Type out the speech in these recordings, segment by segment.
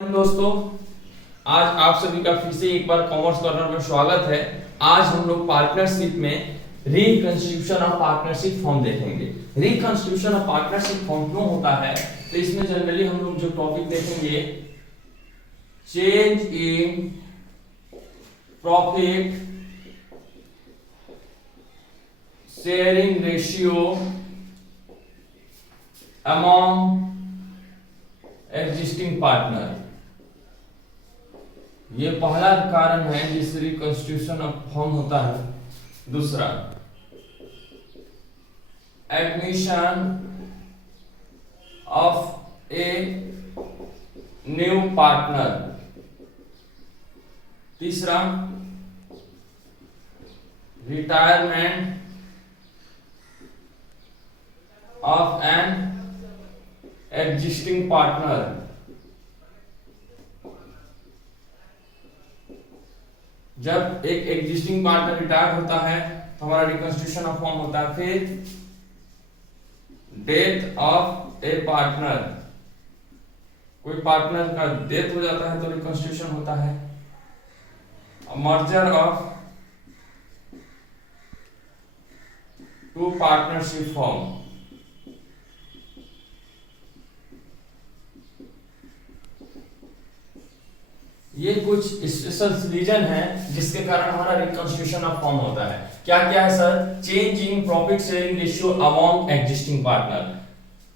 दोस्तों, आज आप सभी का फिर से एक बार कॉमर्स कॉर्नर में स्वागत है। आज हम लोग पार्टनरशिप में रिकंस्टिट्यूशन ऑफ पार्टनरशिप फॉर्म देखेंगे। रिकंस्टिट्यूशन ऑफ पार्टनरशिप फॉर्म क्यों होता है, तो इसमें जनरली हम लोग जो टॉपिक देखेंगे, change in profit sharing ratio among existing partner. ये पहला कारण है जिससे रिकंस्टिट्यूशन ऑफ फॉर्म होता है। दूसरा, admission of a new partner. तीसरा, retirement of an existing partner. जब एक एग्जिस्टिंग पार्टनर रिटायर होता है तो हमारा रिकंस्टिट्यूशन ऑफ फॉर्म होता है। फिर डेथ ऑफ ए पार्टनर, कोई पार्टनर का डेथ हो जाता है तो रिकंस्टिट्यूशन होता है। Merger of two partnership form. ये कुछ स्पेशल रीजन है जिसके कारण हमारा रिकंस्टिट्यूशन ऑफ फॉर्म होता है। क्या क्या है sir? Change in profit sharing ratio among existing partner.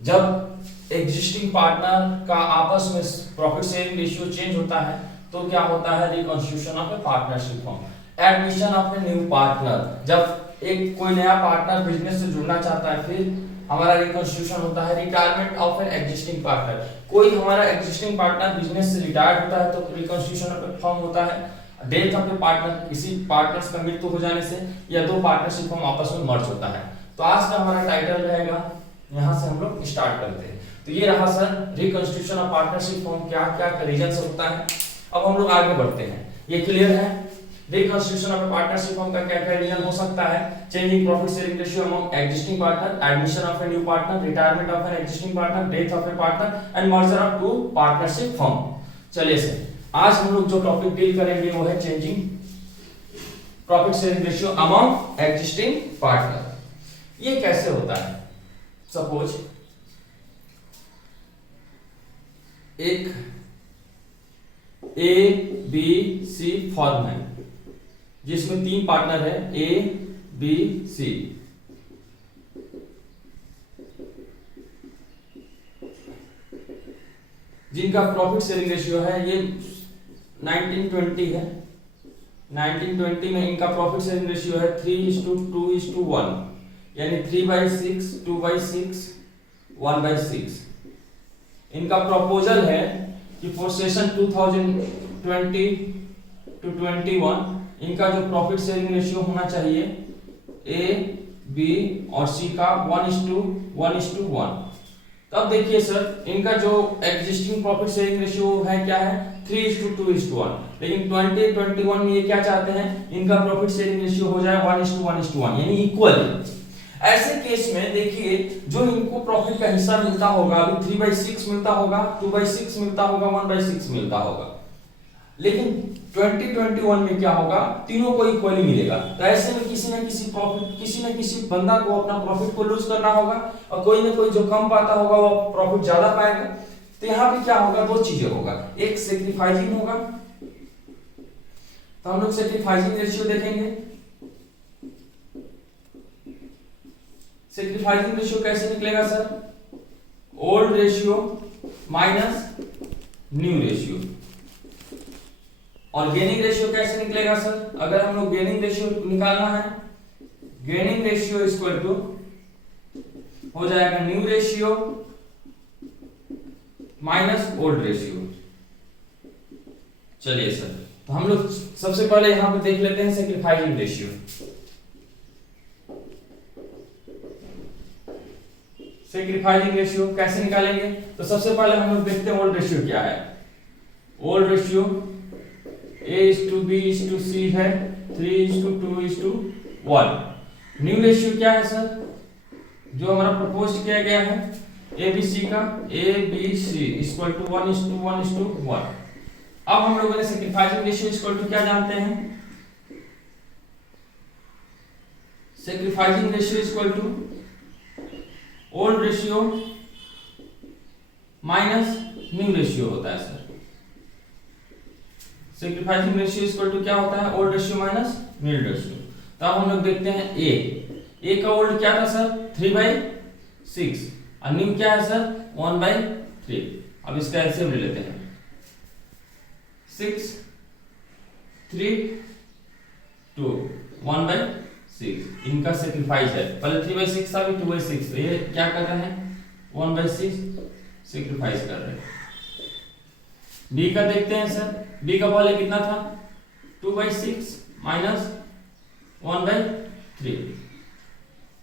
जब एग्जिस्टिंग पार्टनर का आपस में प्रॉफिट शेयरिंग रेशियो चेंज होता है तो क्या होता है? Reconstitution of A partnership form. Admission of a new partner, जब एक कोई नया पार्टनर बिजनेस से जुड़ना चाहता है फिर हमारा रिकंस्टिट्यूशन होता है। Retirement of an existing partner, कोई हमारा एग्जिस्टिंग पार्टनर बिजनेस से रिटायर होता है तो रिकंस्टिट्यूशन ऑफ फॉर्म होता है। डेथ ऑफ ए पार्टनर, किसी पार्टनर्स का मृत्यु हो जाने से या दो पार्टनरशिप फॉर्म आपस में मर्ज होता है। तो आज का हमारा टाइटल रहेगा, यहां से हम लोग स्टार्ट करते हैं। तो ये रहा sir reconstitution of partnership form, क्या क्या रीजन से होता है। अब हम लोग आगे बढ़ते हैं। ये क्लियर है? रिकंस्टिट्यूशन ऑफ पार्टनरशिप फॉर्म का क्या क्या रीजन हो सकता है? Change in profit sharing ratio among existing partner, admission of a new partner, retirement of an existing partner, death of a partner and merger of two partnership form. चलिए sir, आज हम लोग जो टॉपिक डील करेंगे वो है changing profit sharing ratio among existing partner. ये कैसे होता है? सपोज एक ए बी सी फर्म है जिसमें तीन पार्टनर है, ए बी सी। जिनका प्रॉफिट शेयरिंग रेशियो है ये 1920 है। 1920 में इनका प्रॉफिट शेयरिंग रेशियो है 3:2:1, यानी 3/6, 2/6, 1/6। इनका प्रपोजल है कि फॉर सेशन 2020 to 21 इनका जो प्रॉफिट शेयरिंग रेशियो होना चाहिए ए बी और सी का 1:1:1। तब देखिए सर, इनका जो एग्जिस्टिंग प्रॉफिट शेयरिंग रेशियो है क्या है? 3:2:1। लेकिन 2021 में ये क्या चाहते हैं? इनका प्रॉफिट शेयरिंग रेशियो हो जाए 1:1:1, यानी इक्वल। ऐसे केस में देखिए, जो इनको प्रॉफिट का हिस्सा मिलता होगा, अभी 3/6 मिलता होगा, 2/6 मिलता होगा, 1/6 मिलता होगा। लेकिन 2021 में क्या होगा? तीनों को इक्वली मिलेगा। तो ऐसे में किसी न किसी बंदा को अपना प्रॉफिट को लूज करना होगा और कोई ना कोई जो कम पाता होगा वो प्रॉफिट ज्यादा पाएगा। तो यहाँ पे क्या होगा? दो चीजें होगा, एक सैक्रिफाइसिंग होगा। तो हम लोग सैक्रिफाइसिंग रेशियो देखेंगे। सैक्रिफाइसिंग रेशियो कैसे निकलेगा sir? Old ratio minus new ratio. और गेनिंग रेशियो कैसे निकलेगा सर? अगर हम लोग गेनिंग रेशियो निकालना है, गेनिंग रेशियो इक्वल टू हो जाएगा new ratio minus old ratio. चलिए सर, तो हम लोग सबसे पहले यहां पे देख लेते हैं सैक्रिफाइसिंग रेशियो। सैक्रिफाइसिंग रेशियो कैसे निकालेंगे? तो सबसे पहले हम लोग देखते हैं ओल्ड रेशियो क्या है। ओल्ड रेशियो A:B:C है 3:2:1। न्यू रेशियो क्या है सर? जो हमारा प्रपोज किया गया है ABC का ABC इक्वल टू 1:1:1। अब हम लोगों ने सैक्रिफाइसिंग रेशियो इक्वल टू क्या जानते हैं? Sacrificing ratio equal to old ratio minus new ratio होता है sir. Sacrificing ratio equal to क्या होता है? Old ratio minus new ratio. तो अब हम लोग देखते हैं ए का ओल्ड क्या था सर? 3/6 और न्यू क्या है सर? 1/3। अब इसका एलसीएम ले लेते हैं। 6 3 2 1/6 इनका सैक्रिफाइस है। पहले 3/6 था, अभी 2/6। तो ये क्या कर रहे हैं? 1/6 सैक्रिफाइस कर रहे हैं। बी का देखते हैं सर। बी का पहले कितना था? 2/6 माइनस 1/3।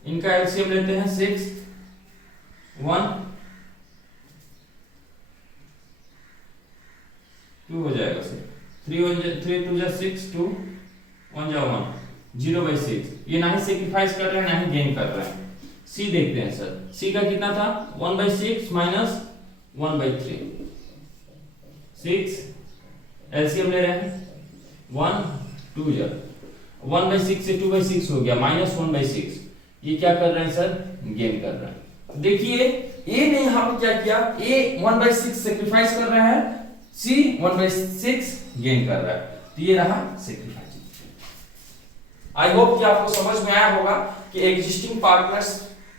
इनका एलसीएम लेते हैं। 6 1 2 हो जाएगा सर। 3 2 जा 6 2 1 जा 1 0/6। ये ना ही सैक्रिफाइस कर रहे हैं ना ही गेन कर रहे हैं। सी देखते हैं सर। सी का कितना था? 1/6 माइनस 1/3। 6 एलसीएम ले रहे हैं। 1 2 जा 1/6 से 2/6 हो गया माइनस 1/6। ये क्या कर रहे हैं सर? गेन कर रहे हैं। देखिए ए ने यहां पर क्या किया? ए 1/6 सैक्रिफाइस कर रहा है, सी 1/6 गेन कर रहा है। तो ये रहा सैक्रिफाइसिंग। आई होप कि आपको समझ में आया होगा कि existing partners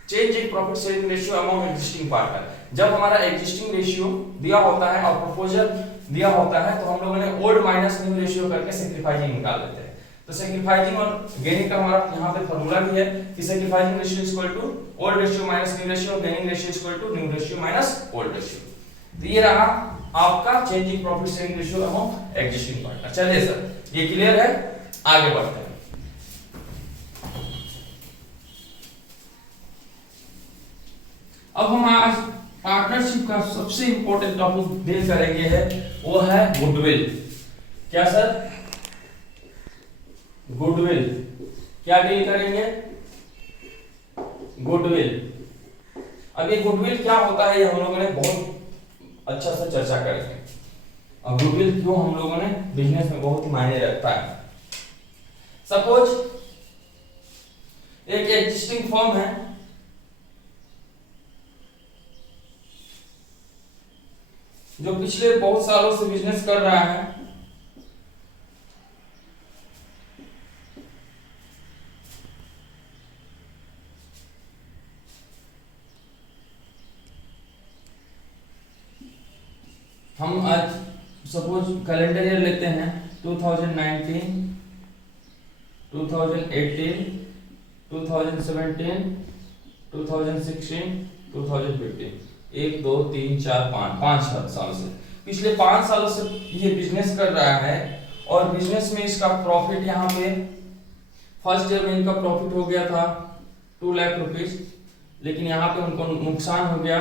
change in profit sharing ratio among existing partner. जब हमारा एग्जिस्टिंग रेशियो दिया होता है और प्रपोजल दिया होता है तो हम लोगों ने ओल्ड माइनस न्यू रेशियो करके सैक्रिफाइसिंग निकाल लेते हैं। तो सैक्रिफाइसिंग और गेनिंग का हमारा यहाँ पे फॉर्मूला भी है कि sacrificing ratio equal to old ratio minus new ratio, gaining ratio equal to new ratio minus old ratio. तो ये रहा आपका change in profit sharing ratio among existing partner. चलिए सर, ये क्लियर है? आगे बढ़ते हैं। अब हम आज पार्टनरशिप का सबसे इंपॉर्टेंट टॉपिक डील करेंगे है, वो है गुडविल। क्या सर? गुडविल। क्या डील करेंगे? गुडविल। अब ये गुडविल क्या होता है ये हम लोगों ने बहुत अच्छा से चर्चा करेंगे। अब गुडविल क्यों हम लोगों ने बिजनेस में बहुत ही मायने रखता है। सपोज एक एग्जिस्टिंग फर्म है जो पिछले बहुत सालों से बिजनेस कर रहा है। हम आज सपोज कैलेंडर ईयर लेते हैं 2019, 2018, 2017, 2016, 2015। 1 2 3 4 5 साल से, पिछले 5 सालों से ये बिजनेस कर रहा है। और बिजनेस में इसका प्रॉफिट यहाँ पे फर्स्ट ईयर में इनका प्रॉफिट हो गया था 2 लाख रुपीस, लेकिन यहाँ पे उनको नुकसान हो गया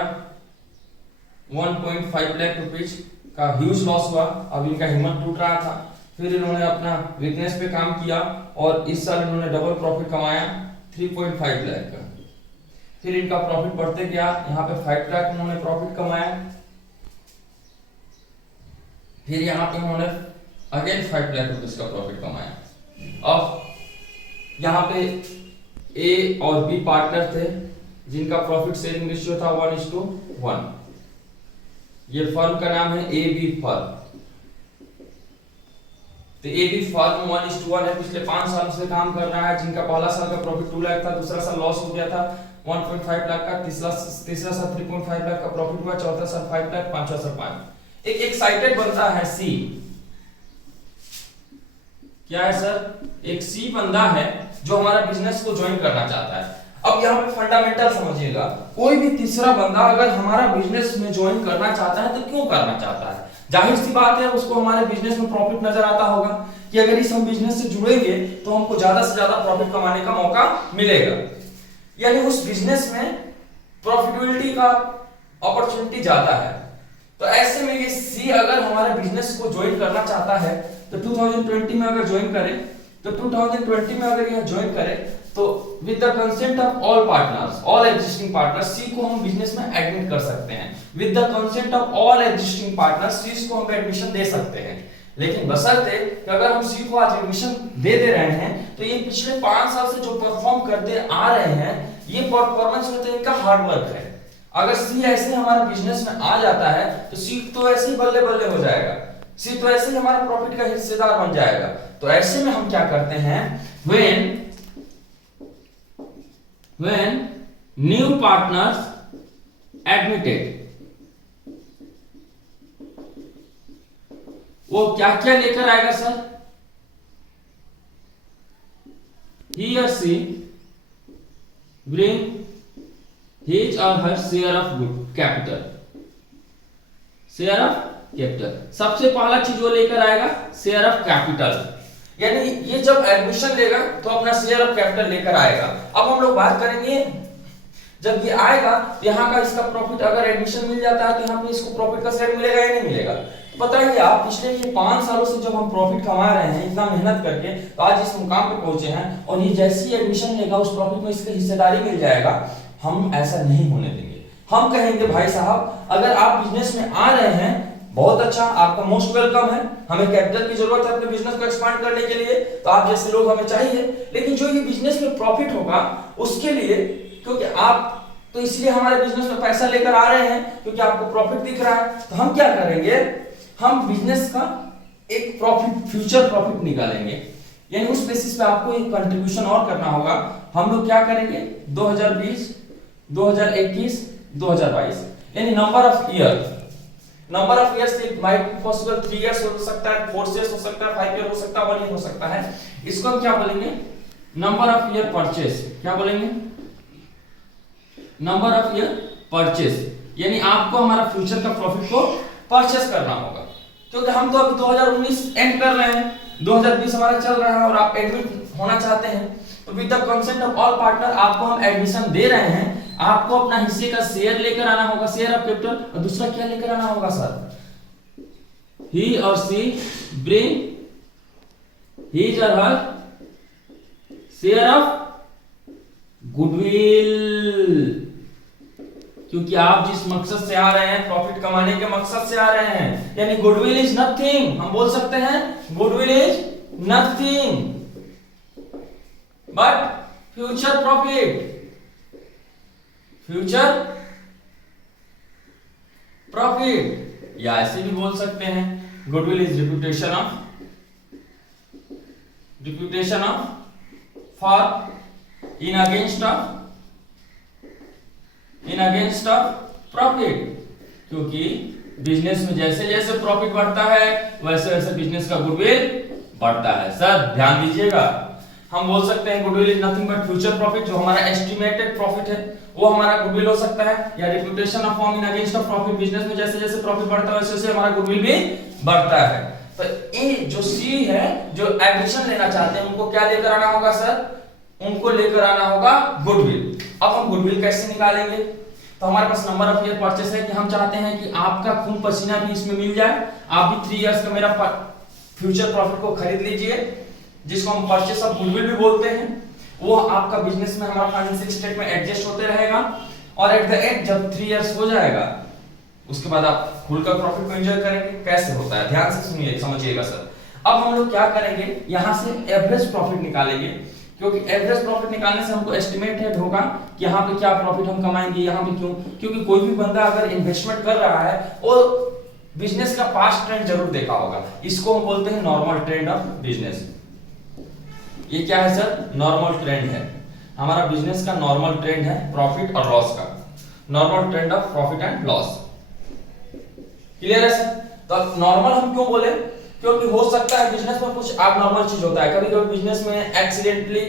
1.5 लाख रुपीस का ह्यूज लॉस हुआ। अब इनका हिम्मत टूट रहा था, फिर इन्होंने अपना वीकनेस पे काम किया और इस साल इन्होंने डबल प्रॉफिट कमाया 3.5 लाख का। फिर इनका प्रॉफिट बढ़ते गया, यहाँ पे 5 लाख इन्होंने प्रॉफिट कमाया। फिर यहाँ पे इन्होंने अगेन 5 लाख रुपीस का प्रॉफिट कमाया। अब यहाँ पे ए और बी पार्टनर थे जिनका प्रॉफिट शेयरिंग रेशियो था 1:1। ये फर्म का नाम है ए बी फर्म। तो ए बी फर्म 1:1 है, पिछले 5 साल से काम कर रहा है, जिनका पहला साल का प्रॉफिट 2 लाख था, दूसरा साल लॉस हो गया था 1.5 लाख का, तीसरा साल 3.5 लाख का प्रॉफिट हुआ, चौथा साल 5 लाख, पांचवा साल 5। एक एक्साइटेड बंदा है सी। क्या है सर? एक सी बंदा है जो हमारा बिजनेस को ज्वाइन करना चाहता है। अब यहाँ पे फंडामेंटल समझिएगा, कोई भी तीसरा बंदा अगर हमारा बिजनेस में ज्वाइन करना चाहता है तो क्यों करना चाहता है? जाहिर सी बात है उसको हमारे बिजनेस में प्रॉफिट नजर आता होगा कि अगर इस हम बिजनेस से जुड़ेंगे तो हमको ज्यादा से ज्यादा प्रॉफिट कमाने का मौका मिलेगा, यानी उस बिजनेस में प्रॉफिटेबिलिटी का अपॉर्चुनिटी ज्यादा है। तो ऐसे में ये सी अगर हमारे बिजनेस को ज्वाइन करना चाहता है तो 2020 में अगर ज्वाइन करे तो 2020 में अगर यह ज्वाइन करे तो with the consent of all partners, all existing partners, C को हम बिजनेस में एडमिट कर सकते हैं। With the consent of all existing partners, C को हम एडमिशन दे सकते हैं। लेकिन बशर्ते कि अगर हम सी को आज एडमिशन दे रहे हैं तो ये पिछले 5 साल से जो परफॉर्म करते आ रहे हैं, ये परफॉर्मेंस में तो इनका हार्ड वर्क है। अगर सी ऐसे हमारा बिजनेस में आ जाता है तो सी तो ऐसे ही बल्ले बल्ले हो जाएगा, सी तो ऐसे ही हमारा प्रॉफिट का हिस्सेदार बन जाएगा। तो ऐसे में हम क्या करते हैं, when new partners admitted, वो क्या क्या लेकर आएगा sir, he or she bring his or her share of good capital, share of capital. सबसे पहला चीज वो लेकर आएगा शेयर ऑफ कैपिटल, यानी ये जब एडमिशन लेगा तो अपना शेयर ऑफ कैपिटल लेकर आएगा। अब हम लोग बात करेंगे, जब ये आएगा यहाँ का इसका प्रॉफिट, अगर एडमिशन मिल जाता है तो यहाँ पे इसको प्रॉफिट का शेयर मिलेगा या नहीं मिलेगा। बताइए आप, पिछले ये 5 सालों से जब हम प्रॉफिट कमा रहे हैं इतना मेहनत करके, तो आज इस मुकाम पे पहुंचे हैं, और ये जैसे ही एडमिशन लेगा उस प्रॉफिट में इसकी हिस्सेदारी मिल जाएगा। हम ऐसा नहीं होने देंगे। हम कहेंगे भाई साहब, अगर आप बिजनेस में आ रहे हैं बहुत अच्छा, आपका मोस्ट वेलकम है, हमें कैपिटल की जरूरत है अपने बिजनेस को एक्सपांड करने के लिए, तो आप जैसे लोग हमें चाहिए। लेकिन जो ये बिजनेस में प्रॉफिट होगा उसके लिए, क्योंकि आप तो इसलिए हमारे बिजनेस में पैसा लेकर आ रहे हैं क्योंकि आपको प्रॉफिट दिख रहा है, तो हम क्या करेंगे, हम बिजनेस का एक प्रॉफिट, फ्यूचर प्रॉफिट निकालेंगे। यानी उस बेसिस पे आपको एक कंट्रीब्यूशन और करना होगा। हम लोग क्या करेंगे, 2020, 2021, 2022, यानी number of years, it might be possible 3 years हो सकता है, 4 इयर्स हो सकता है, 5 ईयर हो सकता है, 1 ईयर हो सकता है। इसको हम क्या बोलेंगे, नंबर ऑफ ईयर परचेस। क्या बोलेंगे, नंबर ऑफ ईयर परचेस, यानी आपको हमारा फ्यूचर का प्रॉफिट को परचेस करना होगा। क्योंकि हम तो अभी 2019 एंड कर रहे हैं, 2020 हमारा चल रहा है और आप एडमिट होना चाहते हैं, तो with the consent of all partner आपको हम एडमिशन दे रहे हैं। आपको अपना हिस्से का शेयर लेकर आना होगा, शेयर ऑफ कैपिटल, और दूसरा क्या लेकर आना होगा सर, ही और सी ब्रिंग हिज और हर शेयर ऑफ गुडविल। क्योंकि आप जिस मकसद से आ रहे हैं, प्रॉफिट कमाने के मकसद से आ रहे हैं, यानी गुडविल इज नथिंग, हम बोल सकते हैं goodwill is nothing but future profit, future profit, या ऐसे भी बोल सकते हैं goodwill is reputation of for in against of profit. क्योंकि बिजनेस में जैसे जैसे प्रॉफिट बढ़ता है वैसे वैसे बिजनेस का गुडविल बढ़ता है। सर ध्यान दीजिएगा, हम बोल सकते हैं goodwill is nothing but future profit, जो हमारा एस्टिमेटेड प्रॉफिट है वो हमारा गुडविल हो सकता है, या reputation of firm in against of profit, business में जैसे जैसे प्रॉफिट बढ़ता है वैसे वैसे हमारा गुडविल भी बढ़ता है। तो ये जो सी है, जो एडमिशन लेना चाहते हैं, उनको क्या लेकर आना होगा सर, उनको लेकर आना होगा गुडविल। अब हम गुडविल कैसे निकालेंगे, तो हमारे पास नंबर ऑफ ईयर परचेस है कि हम चाहते हैं कि आपका खून पसीना भी इसमें मिल जाए, आप भी 3 इयर्स का मेरा फ्यूचर प्रॉफिट को खरीद लीजिए, जिसको हम परचेस ऑफ गुडविल भी बोलते हैं। वो आपका बिजनेस में हमारा फाइनेंशियल स्टेट में एडजस्ट होते रहेगा, और एट द एंड जब 3 इयर्स हो जाएगा उसके बाद आप खुलकर प्रॉफिट को एंजॉय करेंगे। कैसे होता है, ध्यान से सुनिए, समझिएगा सर। अब हम लोग क्या करेंगे, यहां से एवरेज प्रॉफिट निकालेंगे, क्योंकि एवरेज प्रॉफिट निकालने से हमको एस्टिमेट होगा कि यहाँ पे क्या प्रॉफिट हम कमाएंगे, यहाँ पे क्यों, क्योंकि कोई भी बंदा अगर इन्वेस्टमेंट कर रहा है वो बिजनेस का पास्ट ट्रेंड जरूर देखा होगा। इसको हम बोलते हैं नॉर्मल ट्रेंड ऑफ बिजनेस। ये क्या है सर, नॉर्मल ट्रेंड है, हमारा बिजनेस का नॉर्मल ट्रेंड है प्रॉफिट और लॉस का, normal trend of profit and loss. Clear है सर। तो नॉर्मल हम क्यों बोले, क्योंकि हो सकता है बिजनेस में कुछ एबनॉर्मल चीज होता है, कभी कभी बिजनेस में एक्सीडेंटली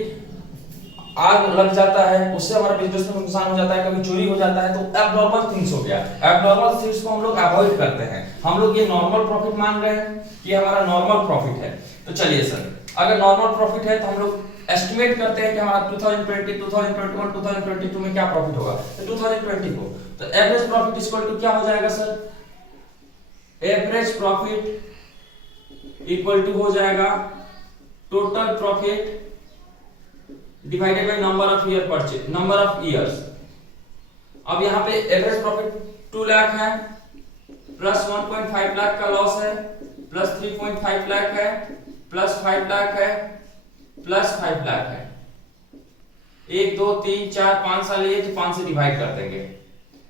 आग लग जाता है, उससे हमारा बिजनेस में नुकसान हो जाता है, कभी चोरी हो जाता है, तो एबनॉर्मल थिंग्स हो गया। एबनॉर्मल थिंग्स को हम लोग अवॉइड करते हैं, हम लोग ये नॉर्मल प्रॉफिट मान रहे हैं कि हमारा नॉर्मल प्रॉफिट है। तो चलिए सर, अगर नॉर्मल प्रॉफिट है तो हम लोग एस्टिमेट करते हैं कि हमारा 2020, 2021, 2022 में क्या प्रॉफिट होगा। तो 2020 को तो एवरेज प्रॉफिट इक्वल टू क्या हो जाएगा sir, average profit equal to हो जाएगा total profit divided by number of year purchase, number of years. अब यहाँ पे एवरेज प्रॉफिट 2 लाख है, प्लस 1.5 लाख का लॉस है, प्लस 3.5 लाख है, प्लस 5 लाख है, प्लस 5 लाख है। 1 2 3 4 5 साल लिए तो 5 से डिवाइड कर देंगे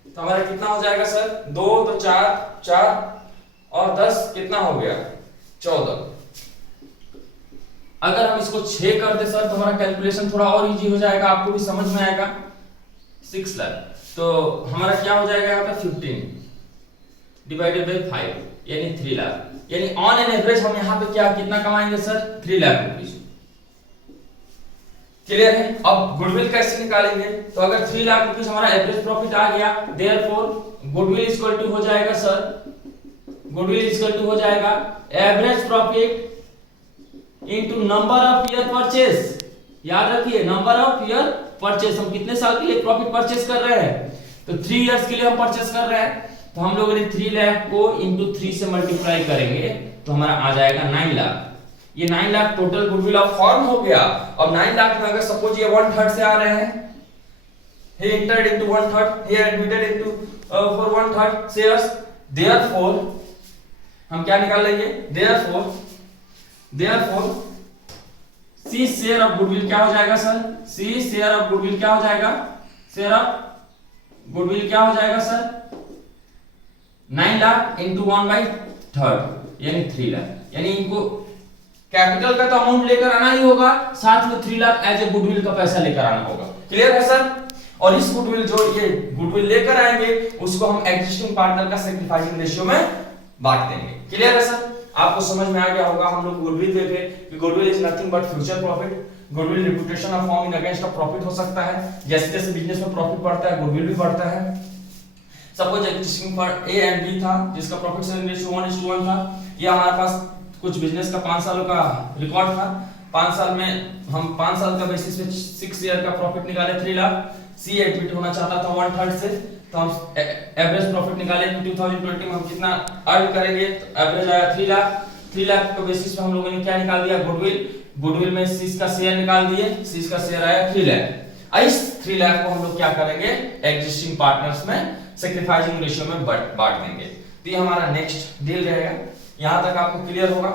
तो हमारा कितना हो जाएगा सर? 2 तो 4 और 10 कितना हो गया? 14। अगर हम इसको 6 कर दे सर तो हमारा कैलकुलेशन थोड़ा और इजी हो जाएगा, आपको भी समझ में आएगा। 6 लाख तो हमारा क्या हो जाएगा यहाँ पे? 15 डिवाइडेड बाय 5 यानी 3 लाख। यानी ऑन एन एवरेज हम यहाँ पे क्या कितना कमाएंगे सर? 3 लाख रुपीस। क्लियर है? अब गुडविल कैसे निकालेंगे? तो अगर 3 लाख रुपीस हमारा एवरेज प्रॉफिट आ गया, देयरफॉर गुडविल इक्वल टू हो जाएगा सर, गुडविल इक्वल टू हो जाएगा average profit into number of year purchase. याद रखिए नंबर ऑफ ईयर परचेज, हम कितने साल के लिए प्रॉफिट परचेज कर रहे हैं? तो 3 इयर्स के लिए हम परचेज कर रहे हैं, तो हम लोगों ने 3 लाख को इनटू 3 से मल्टीप्लाई करेंगे तो हमारा आ जाएगा 9 लाख। ये 9 lakh total goodwill of firm हो गया। अब 9 लाख में अगर सपोज ये 1/3 से आ रहे हैं, he entered into 1/3, he admitted into for 1/3 shares, therefore हम क्या निकाल लेंगे? therefore C share of goodwill क्या हो जाएगा sir? C share of goodwill क्या हो जाएगा? शेयर ऑफ गुडविल क्या हो जाएगा सर? 9 लाख इंटू 1/3 यानी 3 लाख। यानी इनको कैपिटल का तो अमाउंट लेकर आना ही होगा, साथ में 3 लाख एज ए गुडविल का पैसा लेकर आना होगा। क्लियर है सर? और इस गुडविल जो ये गुडविल लेकर आएंगे उसको हम एग्जिस्टिंग पार्टनर का सैक्रिफाइसिंग रेशियो में बांट देंगे। क्लियर है सर? आपको समझ में आ गया होगा। हम लोग गुडविल देखे कि goodwill is nothing but future profit. Goodwill reputation of firm in against of profit हो सकता है। जैसे जैसे बिजनेस में प्रॉफिट बढ़ता है गुडविल भी बढ़ता है। Suppose existing for A and B था जिसका प्रॉफिट शेयरिंग रेशियो 1:1 था। ये हमारे पास कुछ बिजनेस का 5 सालों का रिकॉर्ड था। 5 साल में हम 5 साल का बेसिस पे 6 ईयर का प्रॉफिट निकाले 3 लाख। सी एडमिट होना चाहता था 1/3 से, तो हम एवरेज प्रॉफिट निकाले 2020 में हम कितना अर्न करेंगे, तो एवरेज आया 3 लाख। 3 लाख के बेसिस पे हम लोगों ने क्या निकाल दिया? गुडविल में सीज का शेयर निकाल दिए, सीज का शेयर आया 3 लाख। इस 3 लाख को हम लोग क्या करेंगे? एग्जिस्टिंग पार्टनर्स में सैक्रिफाइसिंग रेशियो में बांट देंगे। तो ये हमारा नेक्स्ट डील रहेगा। यहां तक आपको क्लियर होगा?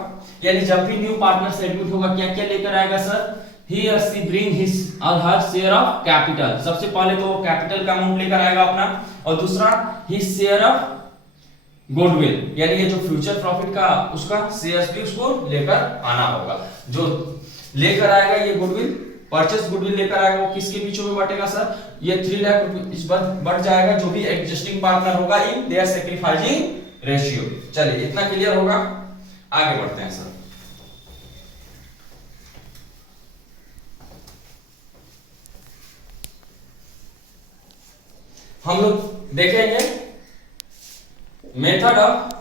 यानी जब भी न्यू पार्टनर एडमिट होगा क्या क्या लेकर आएगा sir? he or she bring his or her share of capital। सबसे पहले तो वो कैपिटल का अमाउंट लेकर आएगा अपना, और दूसरा his share of गुडविल, यानी ये जो फ्यूचर प्रॉफिट का उसका शेयर्स भी उसको लेकर आना होगा। जो लेकर आएगा ये गुडविल, परचेस गुडविल लेकर आएगा, वो किसके बीच में बटेगा सर? ये 3 लाख रुपए इस बार बढ़ जाएगा जो भी एग्जिस्टिंग पार्टनर होगा इन देयर सैक्रिफाइसिंग रेशियो। चलिए इतना क्लियर होगा, आगे बढ़ते हैं सर। हम लोग देखेंगे method of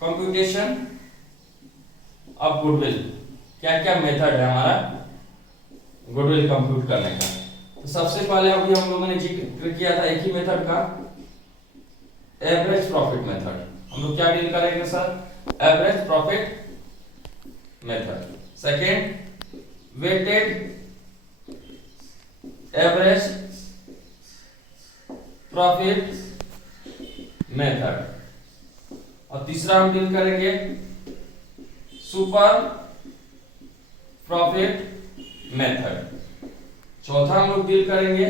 computation of goodwill. क्या क्या मेथड है हमारा गुडविल कंप्यूट करने का। तो सबसे पहले अभी हम लोगों ने जिक्र किया था एक ही मेथड का, एवरेज प्रॉफिट मेथड। हम लोग क्या डील करेंगे sir? Average profit method. Second weighted average profit method, और तीसरा हम डील करेंगे सुपर प्रॉफिट मेथड। चौथा हम लोग डील करेंगे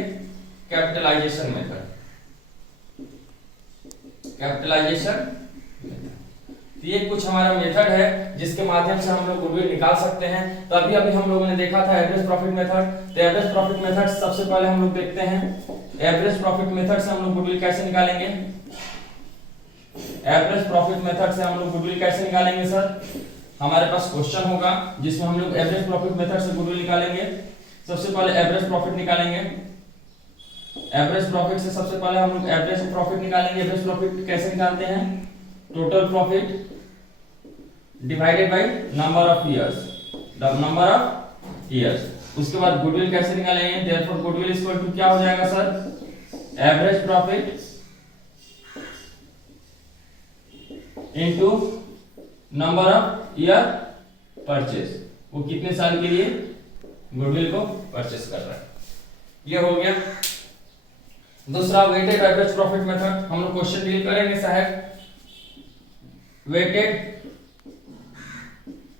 कैपिटलाइजेशन मेथड। कैपिटलाइजेशन ये कुछ हमारा मेथड है जिसके माध्यम से हम लोग गुडविल निकाल सकते हैं। तो अभी हम लोगों ने देखा था एवरेज प्रॉफिट मेथड। तो एवरेज प्रॉफिट मेथड सबसे पहले हम लोग देखते हैं, एवरेज प्रॉफिट मेथड से हम लोग गुडविल कैसे निकालेंगे। एवरेज प्रॉफिट मेथड से हम लोग गुडविल कैसे निकालेंगे सर? हमारे पास क्वेश्चन होगा जिसमें हम लोग एवरेज प्रॉफिट मेथड से गुडविल निकालेंगे। सबसे पहले एवरेज प्रॉफिट निकालेंगे। एवरेज प्रॉफिट से सबसे पहले हम लोग एवरेज प्रॉफिट निकालेंगे। एवरेज प्रॉफिट कैसे निकालते हैं? Total profit divided by number of years, the number of years. उसके बाद गुडविल कैसे निकालेंगे? देयरफॉर गुडविल इक्वल टू क्या हो जाएगा sir? Average profit into number of year purchase. वो कितने साल के लिए गुडविल को परचेस कर रहा है। ये हो गया। दूसरा वेटेड एवरेज प्रॉफिट मेथड, हम लोग क्वेश्चन डील करेंगे साहब वेटेड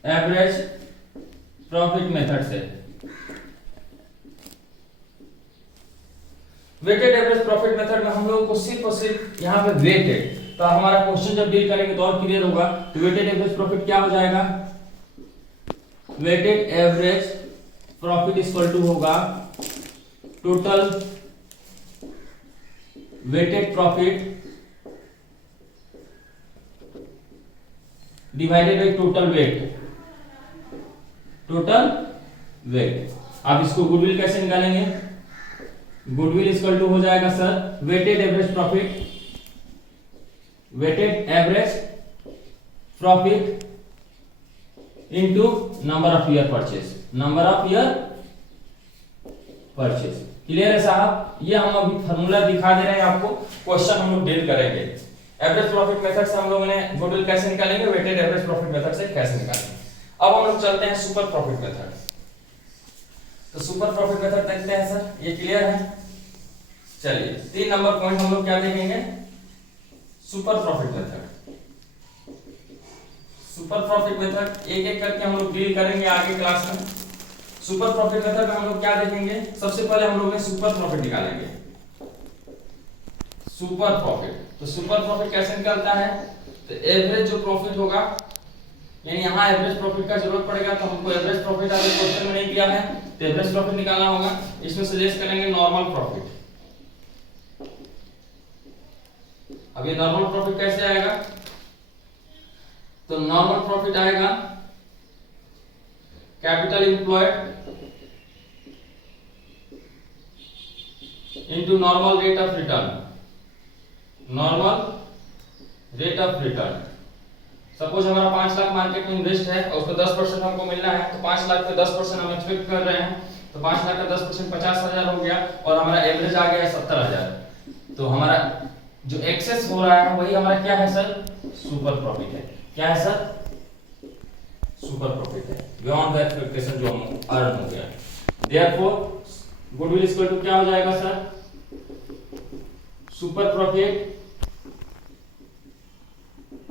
एवरेज प्रॉफिट मेथड से। वेटेड एवरेज प्रॉफिट मेथड में हम लोगों को सिर्फ और सिर्फ यहाँ पे वेटेड, तो हमारा क्वेश्चन जब डील करेंगे तो और क्लियर होगा। तो वेटेड एवरेज प्रॉफिट क्या हो जाएगा, weighted average profit equal to होगा total weighted profit divided by total weight. Total weight, आप इसको गुडविल कैसे निकालेंगे, गुडविल इक्वल टू हो जाएगा sir weighted average profit, weighted average profit into number of year purchase, number of year purchase. Clear है साहब। ये हम अभी फार्मूला दिखा दे रहे हैं आपको, क्वेश्चन हम लोग डील करेंगे। एवरेज प्रॉफिट मेथड से हम लोगों ने गुडविल कैसे निकालेंगे, वेटेड एवरेज प्रॉफिट मेथड से कैसे निकालेंगे। अब हम लोग चलते हैं सुपर प्रॉफिट मेथड। तो सुपर प्रॉफिट मेथड देखते हैं सर, ये क्लियर है। चलिए 3 नंबर पॉइंट हम लोग क्या देखेंगे, super profit method. Super profit method एक एक करके हम लोग डील करेंगे आगे क्लास में। सुपर प्रॉफिट मेथड में हम लोग क्या देखेंगे, सबसे पहले हम लोग सुपर प्रॉफिट निकालेंगे। सुपर प्रॉफिट, तो सुपर प्रॉफिट कैसे निकलता है, तो एवरेज जो प्रॉफिट होगा, यानी यहाँ एवरेज प्रॉफिट का जरूरत पड़ेगा, तो हमको एवरेज प्रॉफिट आगे क्वेश्चन में नहीं दिया है, तो एवरेज प्रॉफिट निकालना होगा। इसमें से लेस करेंगे नॉर्मल प्रॉफिट। अब ये नॉर्मल प्रॉफिट कैसे आएगा, तो नॉर्मल प्रॉफिट आएगा capital employed into normal rate of return, normal rate of return. Suppose हमारा 5 लाख मार्केट में इन्वेस्ट है और उसका 10% हमको मिलना है, तो 5 लाख पे 10% हम एक्सपेक्ट कर रहे हैं, तो 5 लाख का 10% 50,000 हो गया और हमारा एवरेज आ गया 70,000। तो हमारा जो एक्सेस हो रहा है वही हमारा क्या है सर, सुपर प्रॉफिट है। क्या है सर, सुपर प्रॉफिट है, बियॉन्ड द एक्सपेक्टेशन जो हम अर्न हो गया। देयरफॉर गुडविल इक्वल टू क्या हो जाएगा sir, super profit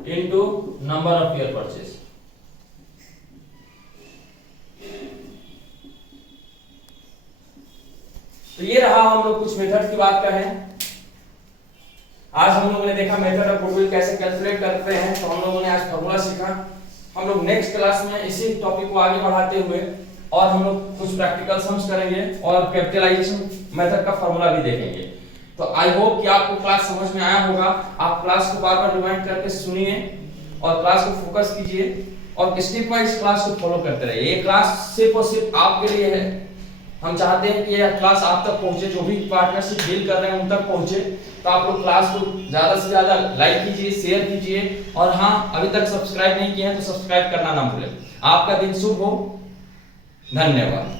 into number of year purchase. तो ये रहा, हम लोग कुछ मेथड की बात कर रहे हैं। आज हम लोगों ने देखा मेथड ऑफ गुडविल कैसे कैलकुलेट करते हैं, तो हम लोगों ने आज फॉर्मूला सीखा। हम लोग नेक्स्ट क्लास में इसी टॉपिक को आगे बढ़ाते हुए और हम लोग कुछ प्रैक्टिकल सम्स करेंगे और कैपिटलाइजेशन मेथड का फॉर्मूला भी देखेंगे। तो आई होप कि आपको क्लास समझ में आया होगा। आप क्लास को बार-बार रिवाइंड करके सुनिए और क्लास को फोकस कीजिए और स्टेप वाइज क्लास को फॉलो करते रहिए। ये क्लास सिर्फ और सिर्फ आपके लिए है। हम चाहते हैं कि यह क्लास आप तक पहुंचे, जो भी पार्टनरशिप डील कर रहे हैं उन तक पहुंचे। तो आप लोग क्लास को ज्यादा से ज्यादा लाइक कीजिए, शेयर कीजिए और हाँ, अभी तक सब्सक्राइब नहीं किए हैं तो सब्सक्राइब करना ना भूलें। आपका दिन शुभ हो। धन्यवाद।